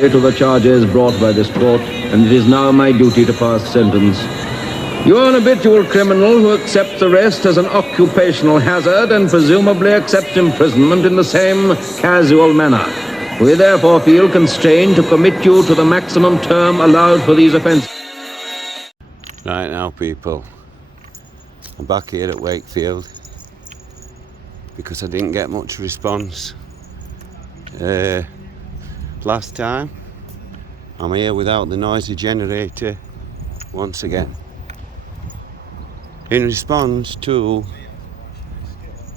To the charges brought by this court, and it is now my duty to pass sentence. You are an habitual criminal who accepts arrest as an occupational hazard and presumably accepts imprisonment in the same casual manner. We therefore feel constrained to commit you to the maximum term allowed for these offences. Right now, people, I'm back here at Wakefield because I didn't get much response last time. I'm here without the noisy generator once again. In response to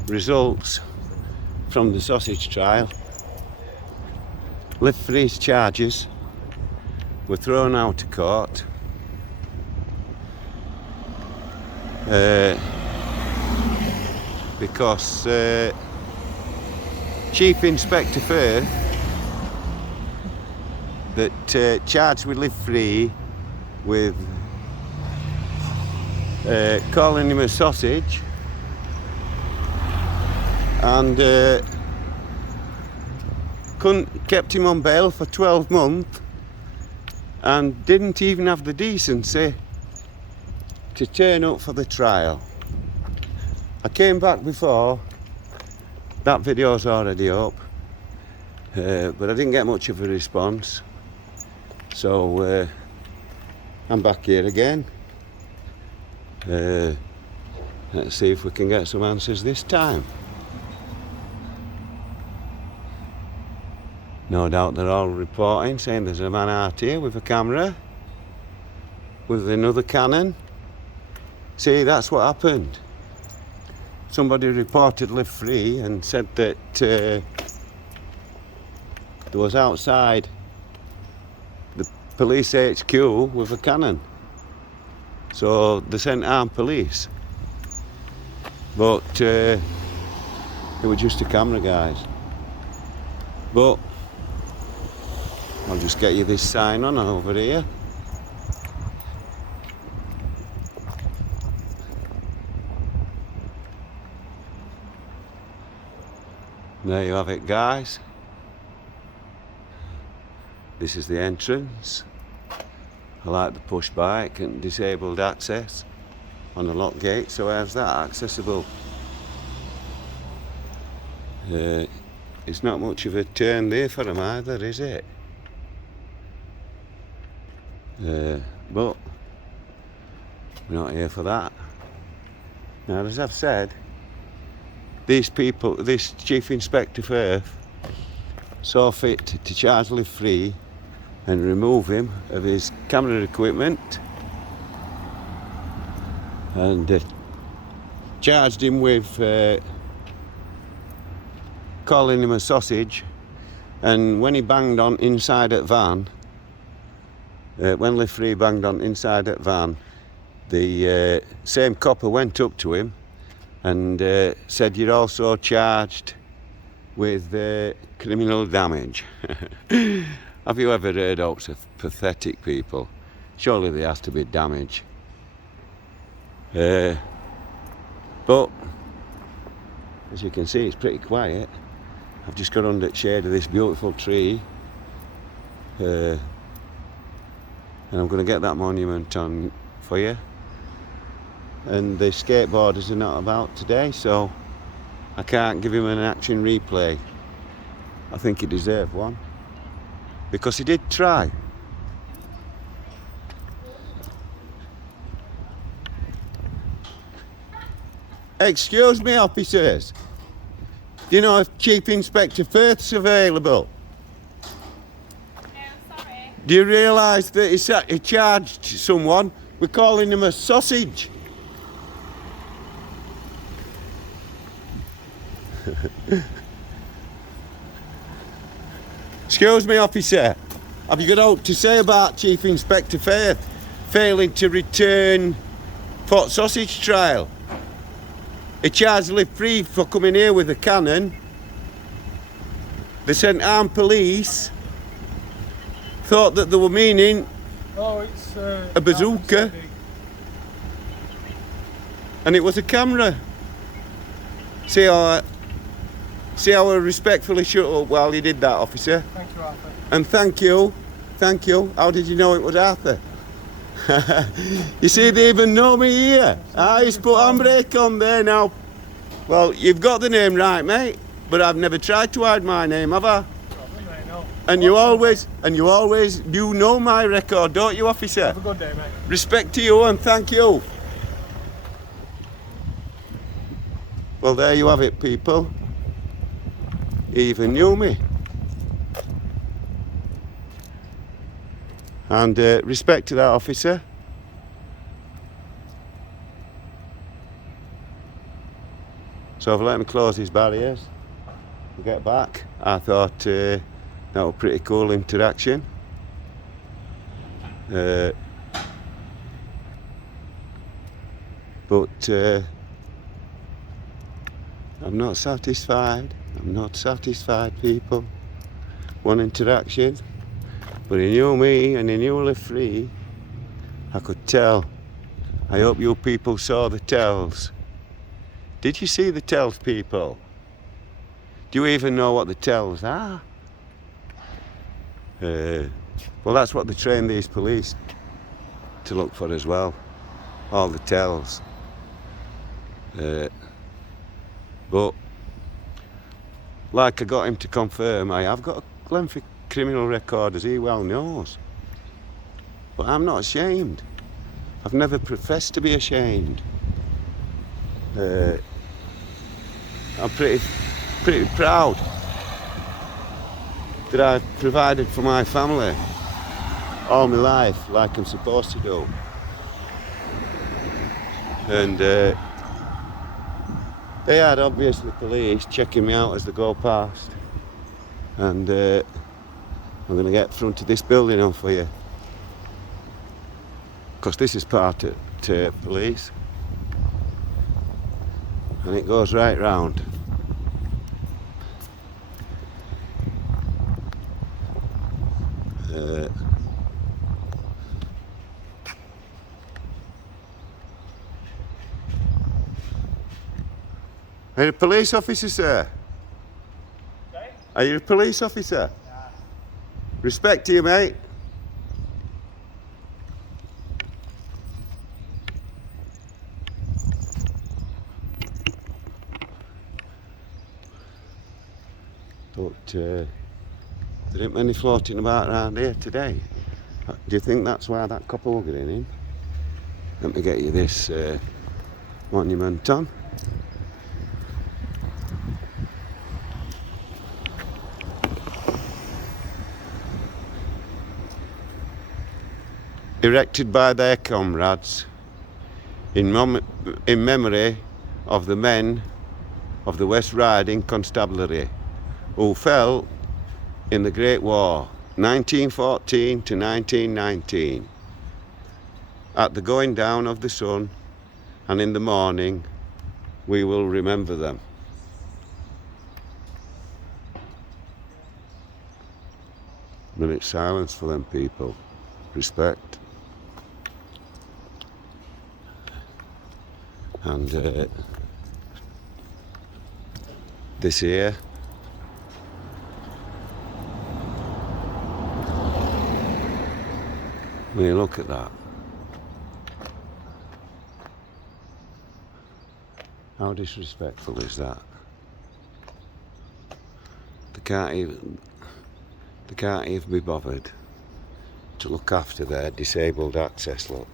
results from the sausage trial, Live Free's charges were thrown out of court because Chief Inspector Firth, that charged with Live Free with calling him a sausage and kept him on bail for 12 months and didn't even have the decency to turn up for the trial. I came back before, that video's already up, but I didn't get much of a response. So I'm back here again. Let's see if we can get some answers this time. No doubt they're all reporting, saying there's a man out here with a camera, with another Canon. See, that's what happened. Somebody reported Live Free and said that there was outside the police HQ with a Canon. So they sent armed police. But it was just a camera, guys. But I'll just get you this sign on over here. There you have it, guys. This is the entrance. I like the push bike and disabled access on the lock gate, so how's that accessible? It's not much of a turn there for them either, is it? But we're not here for that. Now, as I've said, these people, this Chief Inspector Firth, saw fit to charge Live Free and remove him of his camera equipment and charged him with calling him a sausage. And when he banged on inside that van, when Live Free banged on inside that van, the same copper went up to him and said, "You're also charged with criminal damage." Have you ever heard of pathetic people? Surely there has to be damage. But as you can see, it's pretty quiet. I've just got under the shade of this beautiful tree, and I'm going to get that monument on for you. And the skateboarders are not about today, so I can't give him an action replay. I think he deserved one, because he did try. Excuse me, officers. Do you know if Chief Inspector Firth's available? No, sorry. Do you realise that he charged someone with calling him a sausage? Excuse me, officer. Have you got aught to say about Chief Inspector Firth failing to return for sausage trial? He charged Live Free for coming here with a cannon. They sent armed police. Thought that they were meaning a bazooka. And it was a camera. See, See how I respectfully shut up while you did that, officer? Thank you, Arthur. And thank you. How did you know it was Arthur? You see, they even know me here. He's put handbrake on there now. Well, you've got the name right, mate, but I've never tried to hide my name, have I? No. And you always, you know my record, don't you, officer? Have a good day, mate. Respect to you and thank you. Well, there you have it, people. He even knew me. And respect to that officer. So I've let him close his barriers and get back. I thought that was a pretty cool interaction. But I'm not satisfied. I'm not satisfied, people. One interaction. But he knew me and he knew Live Free. I could tell. I hope you people saw the tells. Did you see the tells, people? Do you even know what the tells are? Well, that's what they train these police to look for as well. All the tells. But, like I got him to confirm, I have got a lengthy criminal record, as he well knows. But I'm not ashamed. I've never professed to be ashamed. I'm pretty proud that I've provided for my family all my life, like I'm supposed to do. And they had obviously police checking me out as they go past. And I'm going to get front of this building on for you. Because this is part of police. And it goes right round. Are you a police officer, sir? Okay. Are you a police officer? Yeah. Respect to you, mate. But there ain't many floating about around here today. Do you think that's why that couple were getting in? Let me get you this monument on. Erected by their comrades in memory of the men of the West Riding Constabulary who fell in the Great War, 1914 to 1919. At the going down of the sun and in the morning, we will remember them. A minute silence for them people. Respect. And this here when you look at that, how disrespectful is that? They can't even be bothered to look after their disabled access. Look,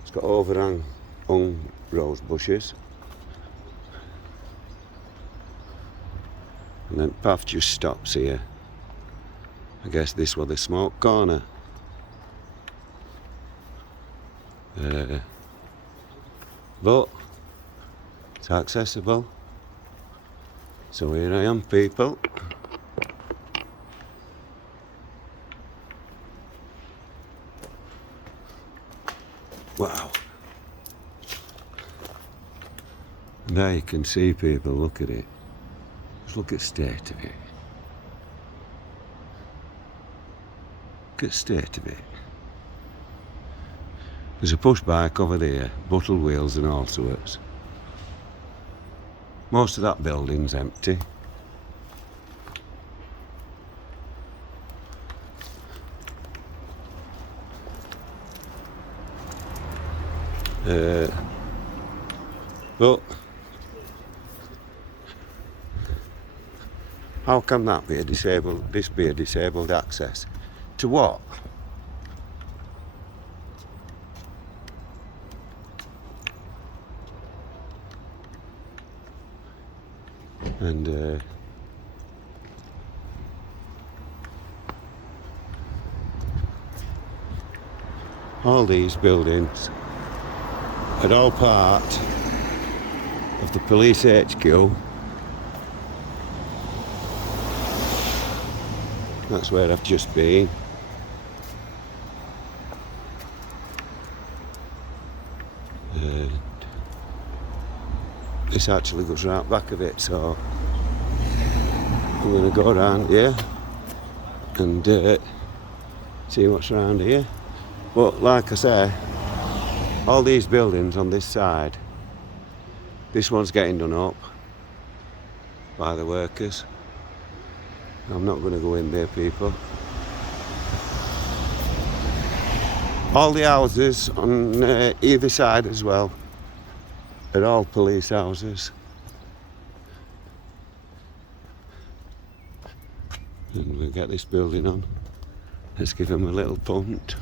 it's got overhung rose bushes, and then path just stops here. I guess this was the smoke corner. But it's accessible, so here I am, people. Wow. Now you can see, people, look at it. Just look at the state of it. Look at the state of it. There's a push bike over there, bottle wheels and all sorts. Most of that building's empty. But how can that be a disabled? This be a disabled access to what? And all these buildings are all part of the police HQ. That's where I've just been. This actually goes right back of it, so I'm going to go around here and see what's around here. But like I say, all these buildings on this side, this one's getting done up by the workers. I'm not going to go in there, people. All the houses on either side as well are all police houses. And we'll get this building on. Let's give them a little punt.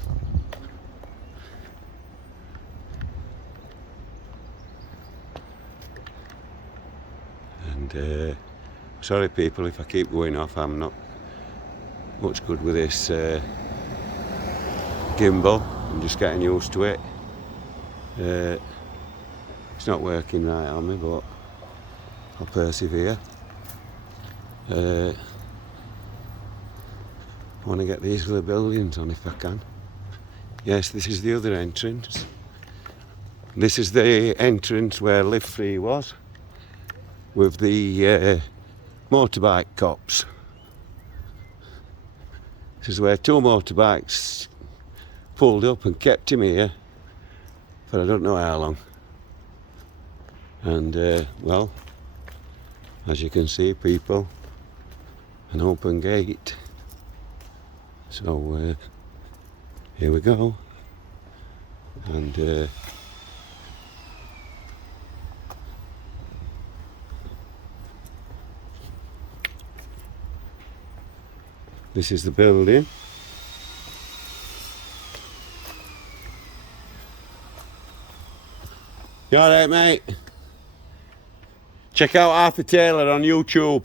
And sorry people if I keep going off, I'm not much good with this gimbal. I'm just getting used to it. It's not working right on me, but I'll persevere. I want to get these other buildings on if I can. Yes, this is the other entrance. This is the entrance where Live Free was, with the motorbike cops. This is where two motorbikes pulled up and kept him here for I don't know how long. And well, as you can see, people, an open gate. So here we go. And this is the building. You alright, mate? Check out Arthur Taylor on YouTube.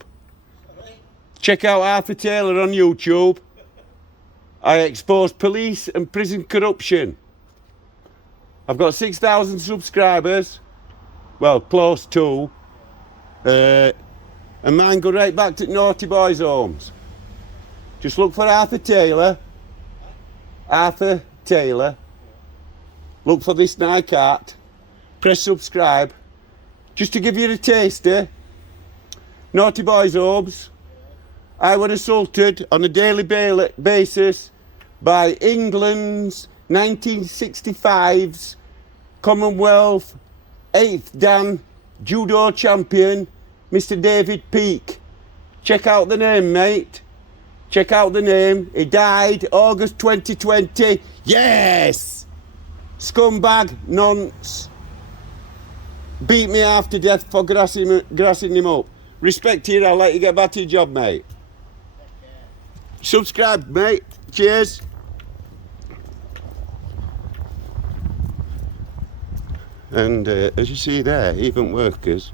Check out Arthur Taylor on YouTube. I expose police and prison corruption. I've got 6,000 subscribers. Well, close to. And mine go right back to Naughty Boys Homes. Just look for Arthur Taylor. Arthur Taylor. Look for this Nike art. Press subscribe. Just to give you a taster. Naughty Boys Homes. I was assaulted on a daily basis by England's 1965's Commonwealth 8th Dan judo champion, Mr. David Peake. Check out the name, mate. Check out the name. He died August 2020. Yes! Scumbag nonce. Beat me half to death for grassing him up. Respect here, I'll let you get back to your job, mate. Subscribe, mate. Cheers. And as you see there, even workers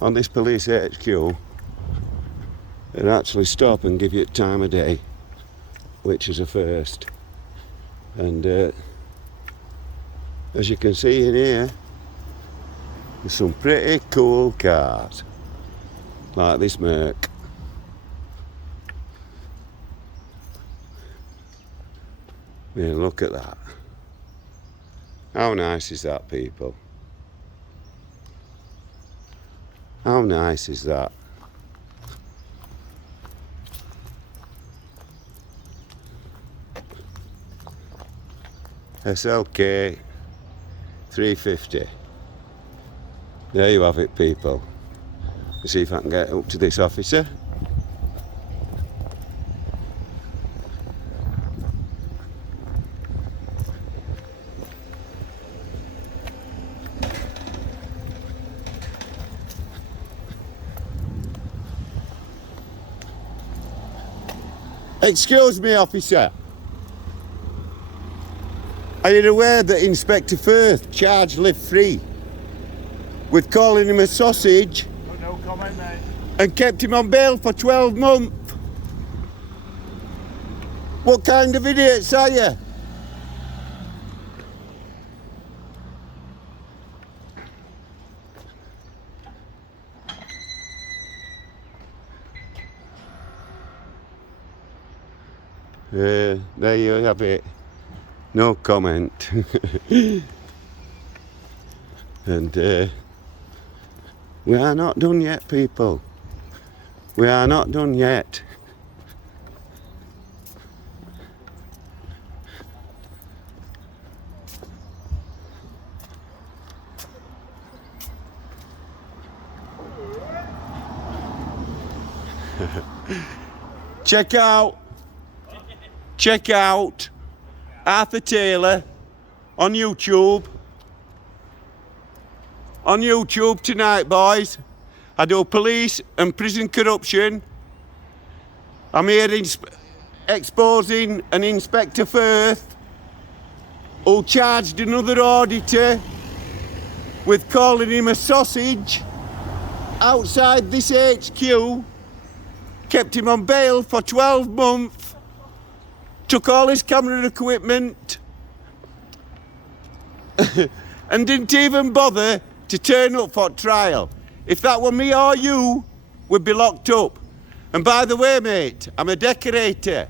on this police HQ they actually stop and give you time of day, which is a first. And as you can see in here, there's some pretty cool cars, like this Merc. Yeah, look at that. How nice is that, people? How nice is that? SLK 350. There you have it, people. Let's see if I can get up to this officer. Excuse me, officer. Are you aware that Inspector Firth charged Live Free with calling him a sausage No comment, mate. and kept him on bail for 12 months? What kind of idiots are you? There you have it. No comment. And we are not done yet, people. We are not done yet. Check out Arthur Taylor on YouTube. On YouTube tonight, boys. I do police and prison corruption. I'm here exposing an Inspector Firth who charged another auditor with calling him a sausage outside this HQ, kept him on bail for 12 months, took all his camera equipment and didn't even bother to turn up for trial. If that were me or you, we'd be locked up. And by the way, mate, I'm a decorator.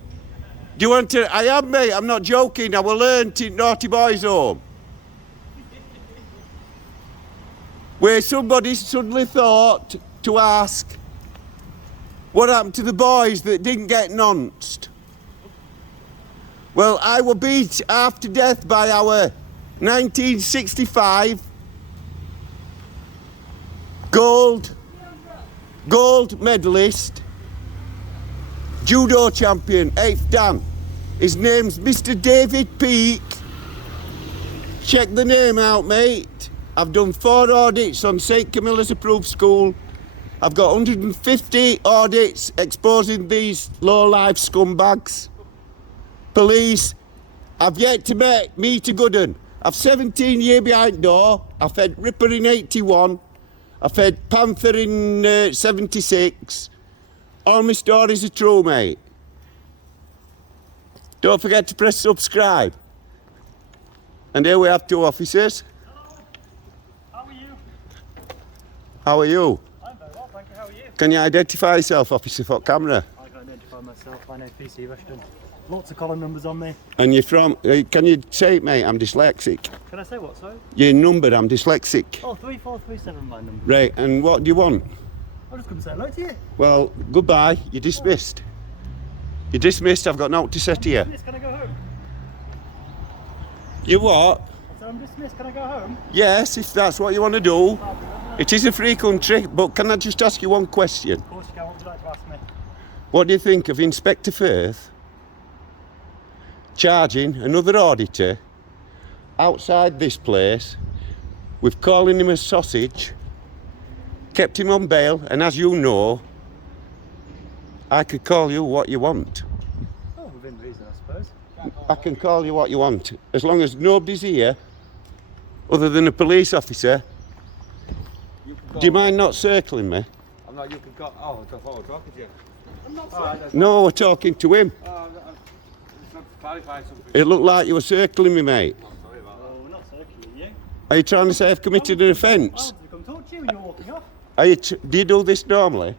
Do you want to? I am, mate, I'm not joking. I will learn in Naughty Boys Home, where somebody suddenly thought to ask what happened to the boys that didn't get nonced. Well, I were beat half to death by our 1965 gold medalist, judo champion, 8th Dan. His name's Mr. David Peake. Check the name out, mate. I've done 4 audits on St. Camilla's approved school. I've got 150 audits exposing these low-life scumbags. Police, I've yet to meet a good un. I've 17 years behind door. I fed Ripper in 81. I fed Panther in 76. All my stories are true, mate. Don't forget to press subscribe. And here we have 2 officers. How are you? How are you? I'm very well, thank you. How are you? Can you identify yourself, officer, for camera? I can identify myself. My name's PC Rushton. Lots of column numbers on me. And you're from, can you say it, mate? I'm dyslexic. Can I say what, sorry? Your number, I'm dyslexic. Oh, 3437, my number. Right, and what do you want? I'm just going to say hello to you. Well, goodbye. You're dismissed. You're dismissed. I've got nothing to say to you. Can I go home? You what? I said I'm dismissed. Can I go home? Yes, if that's what you want to do. Oh, lovely. It is a free country, but can I just ask you one question? Of course you can. What would you like to ask me? What do you think of Inspector Firth charging another auditor outside this place with calling him a sausage, kept him on bail, and as you know, I could call you what you want. Oh, within reason, I suppose. I can call you what you want, as long as nobody's here other than a police officer. Do you mind not circling me? I'm not, you can go. Oh, I thought I was talking to you. I'm not All right, that's No, we're talking to him. just want to clarify something. It looked like you were circling me, mate. I'm sorry about Oh, we're not circling you. Are you trying to say I've committed an I offence? wanted to come talk to you when you're walking off. Do you do this normally?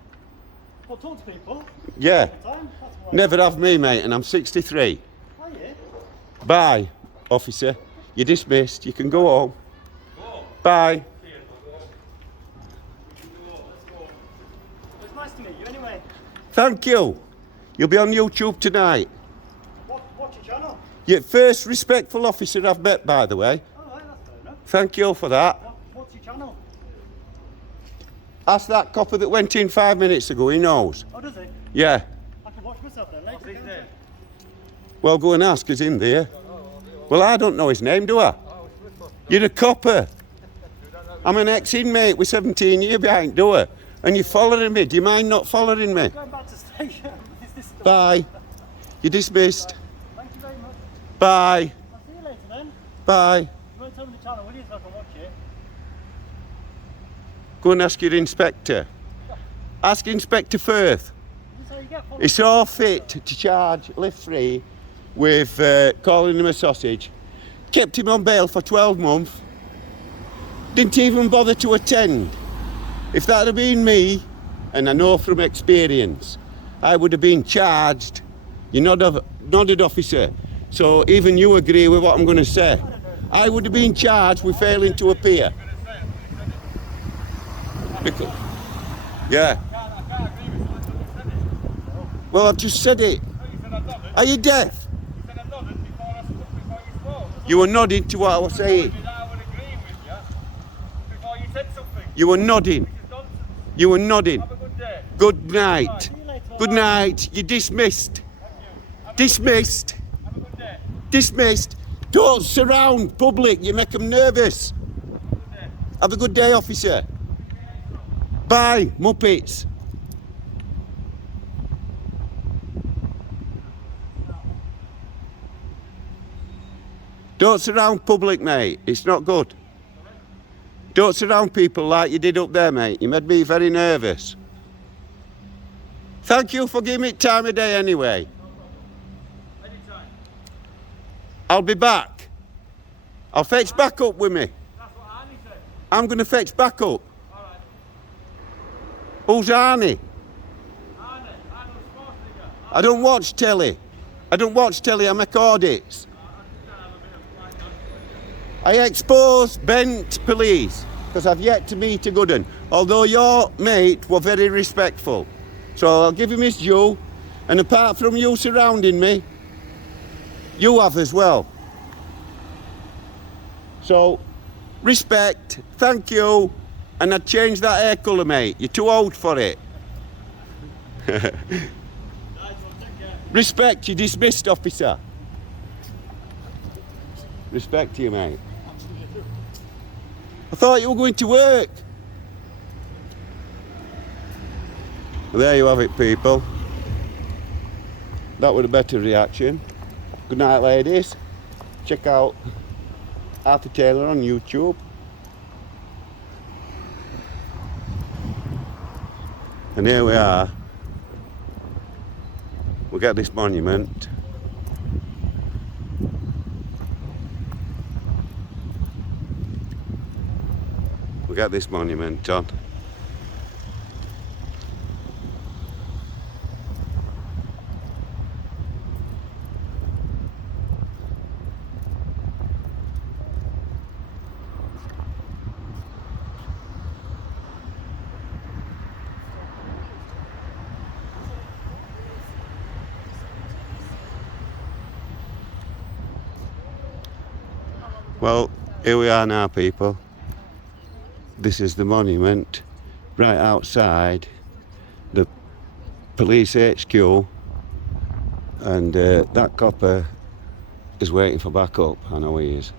Well, talk to people. Yeah. Time. That's why. Never have me, mate, and I'm 63. Are you? Bye, officer. You're dismissed. You can go home. Bye. It's nice to meet you anyway. Thank you. You'll be on YouTube tonight. Watch your channel. You're the first respectful officer I've met, by the way. All right, that's fair enough. Thank you for that. What's your channel? Ask that copper that went in 5 minutes ago, he knows. Oh, does he? Yeah. I can watch myself then later. Can't I? Well, go and ask, he's in there. Well, I don't know his name, do I? You're a copper. I'm an ex-inmate with 17 years behind door. And you're following me. Do you mind not following me? Going back to station. Is this the Bye. You're dismissed. Thank you very much. Bye. I'll see you later then. Bye. You won't tell me the channel, will you, so I can watch it? Go and ask your inspector. Ask Inspector Firth. Is this how you get followed? It's all fit to charge lift free with calling him a sausage. Kept him on bail for 12 months. Didn't even bother to attend. If that had been me, and I know from experience, I would have been charged. You nodded, officer. So even you agree with what I'm going to say. I would have been charged with failing to appear. Because, yeah. Well, I've just said it. Are you deaf? You were nodding to what I was saying. You were nodding. You were nodding. Good night. Good night. You're dismissed. Dismissed. Dismissed. Don't surround public. You make them nervous. Have a good day, officer. Bye, Muppets. Don't surround public, mate. It's not good. Don't surround people like you did up there, mate. You made me very nervous. Thank you for giving me time of day anyway. I'll be back. I'll fetch back up with me. I'm going to fetch back up. Who's Arnie? I don't watch telly. I don't watch telly, I make audits. I expose bent police because I've yet to meet a good one. Although your mate were very respectful. So I'll give him his due. And apart from you surrounding me, you have as well. So, respect, thank you, and I'd change that hair colour, mate. You're too old for it. Respect, you're dismissed, officer. Respect you, mate. I thought you were going to work. Well, there you have it, people. That was a better reaction. Good night, ladies. Check out Arthur Taylor on YouTube. And here we are. We got this monument. We got this monument on. Well, here we are now, people. This is the monument right outside the police HQ, and that copper is waiting for backup. I know he is.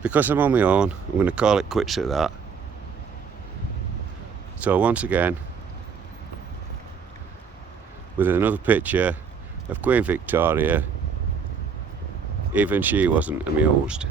Because I'm on my own, I'm going to call it quits at that. So once again, with another picture of Queen Victoria, even she wasn't amused.